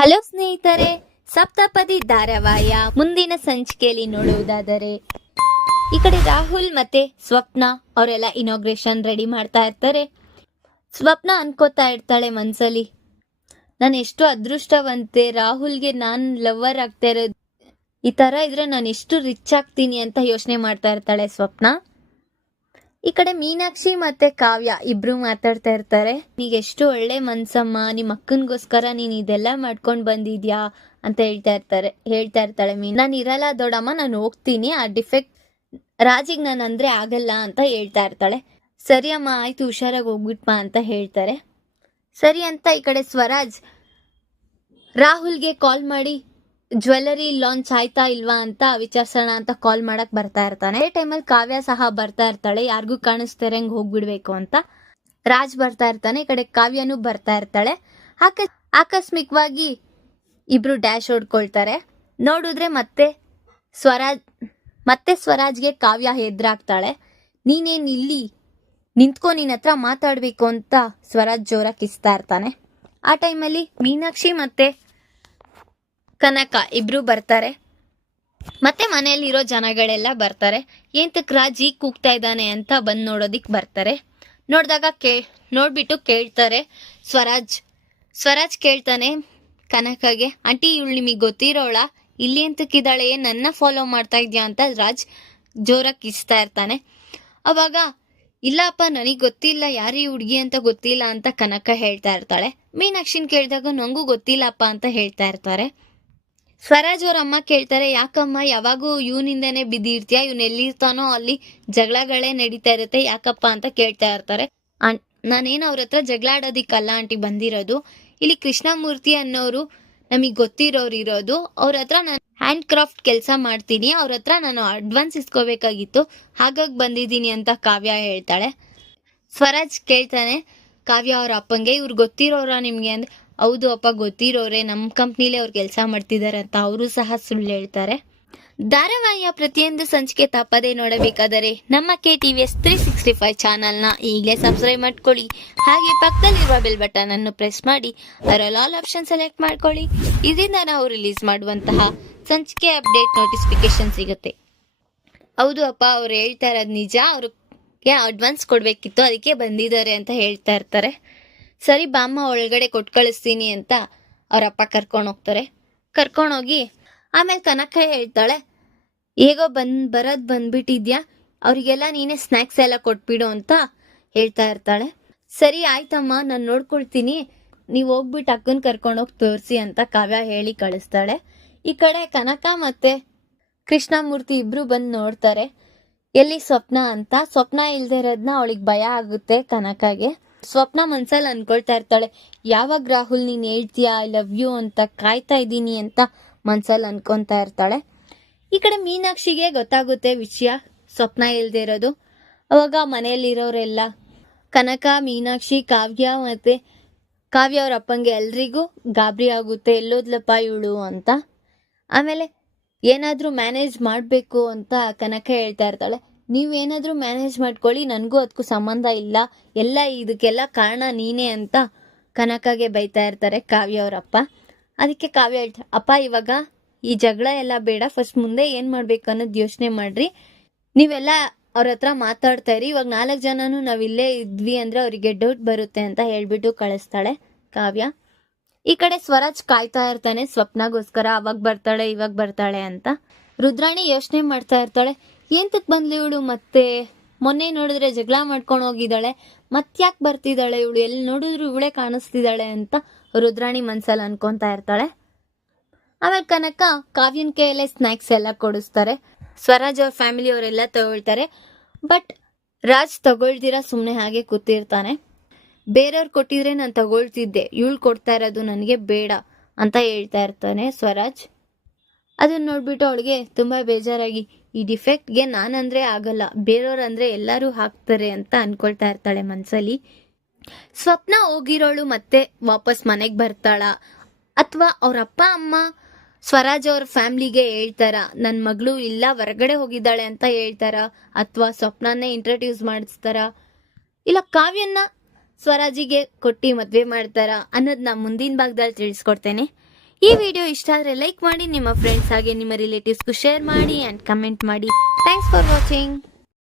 Hello ಸ್ನೇಹಿತರೆ, ಸಪ್ತಪದಿ ಧಾರಾವಾಹಿಯ ಮುಂದಿನ ಸಂಚಿಕೆಯಲ್ಲಿ ನೋಡುವುದಾದರೆ ಈ ಕಡೆ ರಾಹುಲ್ ಮತ್ತೆ ಸ್ವಪ್ನ ಅವರೆಲ್ಲ ಇನಾಗ್ರೇಷನ್ ರೆಡಿ ಮಾಡ್ತಾ ಇರ್ತಾರೆ. ಸ್ವಪ್ನ ಅನ್ಕೋತಾ ಇರ್ತಾಳೆ ಮನ್ಸಲ್ಲಿ, ನಾನು ಎಷ್ಟು ಅದೃಷ್ಟವಂತೆ, ರಾಹುಲ್ಗೆ ನಾನು ಲವರ್ ಆಗ್ತಾ ಇರೋದು, ಈ ತರ ಇದ್ರೆ ನಾನು ಎಷ್ಟು ರಿಚ್ ಆಗ್ತೀನಿ ಅಂತ ಯೋಚನೆ ಮಾಡ್ತಾ ಇರ್ತಾಳೆ ಸ್ವಪ್ನ. ಈ ಕಡೆ ಮೀನಾಕ್ಷಿ ಮತ್ತೆ ಕಾವ್ಯ ಇಬ್ರು ಮಾತಾಡ್ತಾ ಇರ್ತಾರೆ. ನೀಗ ಎಷ್ಟು ಒಳ್ಳೆ ಮನ್ಸಮ್ಮ, ನಿಮ್ಮ ಅಕ್ಕನ್ಗೋಸ್ಕರ ನೀನ್ ಇದೆಲ್ಲ ಮಾಡ್ಕೊಂಡ್ ಬಂದಿದ್ಯಾ ಅಂತ ಹೇಳ್ತಾ ಇರ್ತಾಳೆ ನಾನು ಇರಲ್ಲ ದೊಡ್ಡಮ್ಮ, ನಾನು ಹೋಗ್ತೀನಿ, ಆ ಡಿಫೆಕ್ಟ್ ರಾಜಿಗ್ ನಾನು ಅಂದ್ರೆ ಆಗಲ್ಲ ಅಂತ ಹೇಳ್ತಾ ಇರ್ತಾಳೆ. ಸರಿ ಅಮ್ಮ ಆಯ್ತು, ಹುಷಾರಾಗಿ ಹೋಗ್ಬಿಟ್ಮಾ ಅಂತ ಹೇಳ್ತಾರೆ. ಸರಿ ಅಂತ ಈ ಕಡೆ ಸ್ವರಾಜ್ ರಾಹುಲ್ಗೆ ಕಾಲ್ ಮಾಡಿ ಜ್ಯುವೆಲ್ಲರಿ ಲಾಂಚ್ ಆಯ್ತಾ ಇಲ್ವಾ ಅಂತ ವಿಚಾರಿಸೋಣ ಅಂತ ಕಾಲ್ ಮಾಡಕ್ ಬರ್ತಾ ಇರ್ತಾನೆ. ಅದೇ ಟೈಮಲ್ಲಿ ಕಾವ್ಯ ಸಹ ಬರ್ತಾ ಇರ್ತಾಳೆ, ಯಾರಿಗೂ ಕಾಣಿಸ್ತಾರಂಗ್ ಹೋಗ್ಬಿಡ್ಬೇಕು ಅಂತ. ರಾಜ್ ಬರ್ತಾ ಇರ್ತಾನೆ, ಈ ಕಡೆ ಕಾವ್ಯನೂ ಬರ್ತಾ ಇರ್ತಾಳೆ. ಆಕಸ್ಮಿಕವಾಗಿ ಇಬ್ರು ಡ್ಯಾಶ್ ಹೊಡ್ಕೊಳ್ತಾರೆ. ನೋಡಿದ್ರೆ ಮತ್ತೆ ಸ್ವರಾಜ್ಗೆ ಕಾವ್ಯ ಹೆದ್ರಾಗ್ತಾಳೆ. ನೀನೇನ್ ಇಲ್ಲಿ ನಿಂತ್ಕೊ, ನಿನ್ನ ಹತ್ರ ಮಾತಾಡ್ಬೇಕು ಅಂತ ಸ್ವರಾಜ್ ಜೋರ ಕಿಸ್ತಾ ಇರ್ತಾನೆ. ಆ ಟೈಮಲ್ಲಿ ಮೀನಾಕ್ಷಿ ಮತ್ತೆ ಕನಕ ಇಬ್ರು ಬರ್ತಾರೆ. ಮತ್ತೆ ಮನೆಯಲ್ಲಿರೋ ಜನಗಳೆಲ್ಲ ಬರ್ತಾರೆ. ಏಂತಕ್ ರಾಜ್ ಈಗ ಕೂಗ್ತಾ ಇದ್ದಾನೆ ಅಂತ ಬಂದು ನೋಡೋದಿಕ್ ಬರ್ತಾರೆ. ನೋಡ್ಬಿಟ್ಟು ಕೇಳ್ತಾರೆ ಸ್ವರಾಜ್ ಕೇಳ್ತಾನೆ ಕನಕಗೆ, ಆಂಟಿ ಇವಳು ನಿಮಗೆ ಗೊತ್ತಿರೋಳ, ಇಲ್ಲಿ ಎಂತಕ್ಕಿದ್ದಾಳೆ, ನನ್ನ ಫಾಲೋ ಮಾಡ್ತಾ ಇದ್ಯಾ ಅಂತ ರಾಜ್ ಜೋರಾಗಿ ಕಿಸ್ತಾ ಇರ್ತಾನೆ. ಅವಾಗ ಇಲ್ಲಪ್ಪ ನನಗ್ ಗೊತ್ತಿಲ್ಲ, ಯಾರೀ ಹುಡ್ಗಿ ಅಂತ ಗೊತ್ತಿಲ್ಲ ಅಂತ ಕನಕ ಹೇಳ್ತಾ ಇರ್ತಾಳೆ. ಮೀನಾಕ್ಷಿನ್ ಕೇಳಿದಾಗ ನಂಗೂ ಗೊತ್ತಿಲ್ಲಪ್ಪ ಅಂತ ಹೇಳ್ತಾ ಇರ್ತಾರೆ. ಸ್ವರಾಜ್ ಅವ್ರ ಅಮ್ಮ ಕೇಳ್ತಾರೆ, ಯಾಕಮ್ಮ ಯಾವಾಗೂ ಇವನಿಂದನೇ ಬಿದ್ದಿರ್ತೀಯ, ಇವನ್ ಎಲ್ಲಿರ್ತಾನೋ ಅಲ್ಲಿ ಜಗಳಗಳೇ ನಡೀತಾ ಇರುತ್ತೆ, ಯಾಕಪ್ಪ ಅಂತ ಕೇಳ್ತಾ ಇರ್ತಾರೆ. ನಾನೇನು ಅವ್ರ ಹತ್ರ ಜಗಳ ಆಡೋದಿಕ್ಕಲ್ಲ ಆಂಟಿ ಬಂದಿರೋದು, ಇಲ್ಲಿ ಕೃಷ್ಣಮೂರ್ತಿ ಅನ್ನೋರು ನಮಗ್ ಗೊತ್ತಿರೋರು ಇರೋದು, ಅವ್ರ ಹತ್ರ ನಾನು ಹ್ಯಾಂಡ್ ಕ್ರಾಫ್ಟ್ ಕೆಲಸ ಮಾಡ್ತೀನಿ, ಅವ್ರ ಹತ್ರ ನಾನು ಅಡ್ವಾನ್ಸ್ ಇಸ್ಕೋಬೇಕಾಗಿತ್ತು, ಹಾಗಾಗಿ ಬಂದಿದ್ದೀನಿ ಅಂತ ಕಾವ್ಯ ಹೇಳ್ತಾಳೆ. ಸ್ವರಾಜ್ ಕೇಳ್ತಾನೆ ಕಾವ್ಯ ಅವ್ರ ಅಪ್ಪಂಗೆ, ಇವ್ರು ಗೊತ್ತಿರೋರ ನಿಮ್ಗೆ ಅಂದ್ರೆ, ಹೌದು ಅಪ್ಪ ಗೊತ್ತಿರೋರೆ, ನಮ್ಮ ಕಂಪ್ನಿಲೇ ಅವ್ರು ಕೆಲಸ ಮಾಡ್ತಿದ್ದಾರೆ ಅಂತ ಅವರು ಸಹ ಸುಳ್ಳು ಹೇಳ್ತಾರೆ. ಧಾರಾವಾಹಿಯ ಪ್ರತಿಯೊಂದು ಸಂಚಿಕೆ ತಪ್ಪದೇ ನೋಡಬೇಕಾದರೆ ನಮ್ಮ KTVS 365 ಚಾನಲ್ನ ಈಗಲೇ ಸಬ್ಸ್ಕ್ರೈಬ್ ಮಾಡ್ಕೊಳ್ಳಿ. ಹಾಗೆ ಪಕ್ಕದಲ್ಲಿರುವ ಬೆಲ್ ಬಟನ್ ಅನ್ನು ಪ್ರೆಸ್ ಮಾಡಿ ಅದರಲ್ಲಿ ಆಲ್ ಆಪ್ಷನ್ ಸೆಲೆಕ್ಟ್ ಮಾಡ್ಕೊಳ್ಳಿ. ಇದರಿಂದ ನಾವು ರಿಲೀಸ್ ಮಾಡುವಂತಹ ಸಂಚಿಕೆ ಅಪ್ಡೇಟ್ ನೋಟಿಫಿಕೇಶನ್ ಸಿಗುತ್ತೆ. ಹೌದು ಅಪ್ಪ, ಅವ್ರು ಹೇಳ್ತಾ ಇರೋದು ನಿಜ, ಅವ್ರಿಗೆ ಅಡ್ವಾನ್ಸ್ ಕೊಡ್ಬೇಕಿತ್ತು, ಅದಕ್ಕೆ ಬಂದಿದ್ದಾರೆ ಅಂತ ಹೇಳ್ತಾ ಇರ್ತಾರೆ. ಸರಿ ಬಾಮ್ಮ ಒಳಗಡೆ ಕೊಟ್ಟು ಕಳಿಸ್ತೀನಿ ಅಂತ ಅವರಪ್ಪ ಕರ್ಕೊಂಡೋಗಿ ಆಮೇಲೆ ಕನಕ ಹೇಳ್ತಾಳೆ, ಹೇಗೋ ಬಂದ್ಬಿಟ್ಟಿದ್ಯಾ, ಅವರಿಗೆಲ್ಲ ನೀನೇ ಸ್ನ್ಯಾಕ್ಸ್ ಎಲ್ಲ ಕೊಟ್ಬಿಡು ಅಂತ ಹೇಳ್ತಾ ಇರ್ತಾಳೆ. ಸರಿ ಆಯ್ತಮ್ಮ, ನಾನು ನೋಡ್ಕೊಳ್ತೀನಿ, ನೀವು ಹೋಗ್ಬಿಟ್ಟು ಅಕ್ಕನ ಕರ್ಕೊಂಡೋಗಿ ತೋರಿಸಿ ಅಂತ ಕಾವ್ಯ ಹೇಳಿ ಕಳಿಸ್ತಾಳೆ. ಈ ಕಡೆ ಕನಕ ಮತ್ತೆ ಕೃಷ್ಣಮೂರ್ತಿ ಇಬ್ರು ಬಂದು ನೋಡ್ತಾರೆ ಎಲ್ಲಿ ಸ್ವಪ್ನ ಅಂತ. ಸ್ವಪ್ನ ಇಲ್ದೇ ಇರೋದ್ನ ಅವಳಿಗೆ ಭಯ ಆಗುತ್ತೆ ಕನಕಗೆ. ಸ್ವಪ್ನ ಮನ್ಸಲ್ಲಿ ಅನ್ಕೊಳ್ತಾ ಇರ್ತಾಳೆ, ಯಾವಾಗ ರಾಹುಲ್ ನೀನ್ ಹೇಳ್ತೀಯಾ ಐ ಲವ್ ಯು ಅಂತ ಕಾಯ್ತಾ ಇದ್ದೀನಿ ಅಂತ ಮನ್ಸಲ್ಲಿ ಅನ್ಕೊಂತಾ ಇರ್ತಾಳೆ. ಈ ಕಡೆ ಮೀನಾಕ್ಷಿಗೆ ಗೊತ್ತಾಗುತ್ತೆ ವಿಷಯ ಸ್ವಪ್ನ ಇಲ್ದೇ ಇರೋದು. ಅವಾಗ ಮನೆಯಲ್ಲಿರೋರೆಲ್ಲ ಕನಕ, ಮೀನಾಕ್ಷಿ, ಕಾವ್ಯ ಮತ್ತೆ ಕಾವ್ಯ ಅವ್ರ ಅಪ್ಪಂಗೆ ಎಲ್ರಿಗೂ ಗಾಬರಿ ಆಗುತ್ತೆ, ಎಲ್ಲೋದ್ಲಪ್ಪ ಇವಳು ಅಂತ. ಆಮೇಲೆ ಏನಾದ್ರೂ ಮ್ಯಾನೇಜ್ ಮಾಡ್ಬೇಕು ಅಂತ ಕನಕ ಹೇಳ್ತಾ ಇರ್ತಾಳೆ. ನೀವೇನಾದ್ರೂ ಮ್ಯಾನೇಜ್ ಮಾಡ್ಕೊಳ್ಳಿ, ನನಗೂ ಅದಕ್ಕೂ ಸಂಬಂಧ ಇಲ್ಲ, ಇದಕ್ಕೆಲ್ಲ ಕಾರಣ ನೀನೇ ಅಂತ ಕನಕಗೆ ಬೈತಾ ಇರ್ತಾರೆ ಕಾವ್ಯ ಅವರಪ್ಪ. ಅದಕ್ಕೆ ಕಾವ್ಯ ಹೇಳ್ತಾರೆ, ಅಪ್ಪ ಇವಾಗ ಈ ಜಗಳ ಎಲ್ಲ ಬೇಡ, ಫಸ್ಟ್ ಮುಂದೆ ಏನ್ ಮಾಡ್ಬೇಕು ಅನ್ನೋದು ಯೋಚನೆ ಮಾಡ್ರಿ, ನೀವೆಲ್ಲ ಅವ್ರ ಹತ್ರ ಮಾತಾಡ್ತಾ ಇರಿ, ಇವಾಗ 4 ಜನನು ನಾವಿಲ್ಲೇ ಇದ್ವಿ ಅಂದ್ರೆ ಅವ್ರಿಗೆ ಡೌಟ್ ಬರುತ್ತೆ ಅಂತ ಹೇಳ್ಬಿಟ್ಟು ಕಳಿಸ್ತಾಳೆ ಕಾವ್ಯ. ಈ ಕಡೆ ಸ್ವರಾಜ್ ಕಾಯ್ತಾ ಇರ್ತಾನೆ ಸ್ವಪ್ನಗೋಸ್ಕರ, ಅವಾಗ ಬರ್ತಾಳೆ ಇವಾಗ ಬರ್ತಾಳೆ ಅಂತ. ರುದ್ರಾಣಿ ಯೋಚನೆ ಮಾಡ್ತಾ ಇರ್ತಾಳೆ, ಏಂತಕ್ ಬಂದ್ಲಿ ಇವಳು, ಮತ್ತೆ ಮೊನ್ನೆ ನೋಡಿದ್ರೆ ಜಗಳ ಮಾಡ್ಕೊಂಡು ಹೋಗಿದ್ದಾಳೆ, ಮತ್ತ್ಯಾಕೆ ಬರ್ತಿದ್ದಾಳೆ ಇವಳು, ಎಲ್ಲಿ ನೋಡಿದ್ರು ಇವಳೇ ಕಾಣಿಸ್ತಿದ್ದಾಳೆ ಅಂತ ರುದ್ರಾಣಿ ಮನ್ಸಲ್ಲಿ ಅನ್ಕೊಂತಾ ಇರ್ತಾಳೆ. ಆಮೇಲೆ ಕನಕ ಕಾವ್ಯನ ಕೈಯಲ್ಲೇ ಸ್ನ್ಯಾಕ್ಸ್ ಎಲ್ಲ ಕೊಡಿಸ್ತಾರೆ. ಸ್ವರಾಜ್ ಅವ್ರ ಫ್ಯಾಮಿಲಿ ಅವರೆಲ್ಲ ತಗೊಳ್ತಾರೆ. ಬಟ್ ರಾಜ್ ತಗೊಳ್ದಿರ ಸುಮ್ಮನೆ ಹಾಗೆ ಕೂತಿರ್ತಾನೆ. ಬೇರೆಯವ್ರು ಕೊಟ್ಟಿದ್ರೆ ನಾನು ತಗೊಳ್ತಿದ್ದೆ, ಇವಳು ಕೊಡ್ತಾ ಇರೋದು ನನಗೆ ಬೇಡ ಅಂತ ಹೇಳ್ತಾ ಇರ್ತಾನೆ ಸ್ವರಾಜ್. ಅದನ್ನ ನೋಡ್ಬಿಟ್ಟು ಅವಳಿಗೆ ತುಂಬಾ ಬೇಜಾರಾಗಿ, ಈ ಡಿಫೆಕ್ಟ್ಗೆ ನಾನಂದ್ರೆ ಆಗಲ್ಲ, ಬೇರೆಯವ್ರಂದ್ರೆ ಎಲ್ಲರೂ ಹಾಕ್ತಾರೆ ಅಂತ ಅನ್ಕೊಳ್ತಾ ಇರ್ತಾಳೆ ಮನ್ಸಲ್ಲಿ. ಸ್ವಪ್ನ ಹೋಗಿರೋಳು ಮತ್ತೆ ವಾಪಸ್ ಮನೆಗೆ ಬರ್ತಾಳ, ಅಥವಾ ಅವ್ರ ಅಪ್ಪ ಅಮ್ಮ ಸ್ವರಾಜ್ ಅವ್ರ ಫ್ಯಾಮಿಲಿಗೆ ಹೇಳ್ತಾರ ನನ್ನ ಮಗಳು ಇಲ್ಲ ಹೊರಗಡೆ ಹೋಗಿದ್ದಾಳೆ ಅಂತ ಹೇಳ್ತಾರ, ಅಥವಾ ಸ್ವಪ್ನನ್ನೇ ಇಂಟ್ರೊಡ್ಯೂಸ್ ಮಾಡಿಸ್ತಾರ, ಇಲ್ಲ ಕಾವ್ಯನ್ನ ಸ್ವರಾಜಿಗೆ ಕೊಟ್ಟು ಮದ್ವೆ ಮಾಡ್ತಾರ ಅನ್ನೋದನ್ನ ಮುಂದಿನ ಭಾಗದಲ್ಲಿ ತಿಳಿಸ್ಕೊಡ್ತೇನೆ. ಈ ವಿಡಿಯೋ ಇಷ್ಟ ಆದರೆ ಲೈಕ್ ಮಾಡಿ, ನಿಮ್ಮ ಫ್ರೆಂಡ್ಸ್ ಹಾಗೆ ನಿಮ್ಮ ರಿಲೇಟಿವ್ಸ್ಗೂ ಶೇರ್ ಮಾಡಿ ಆ್ಯಂಡ್ ಕಮೆಂಟ್ ಮಾಡಿ. Thanks for watching.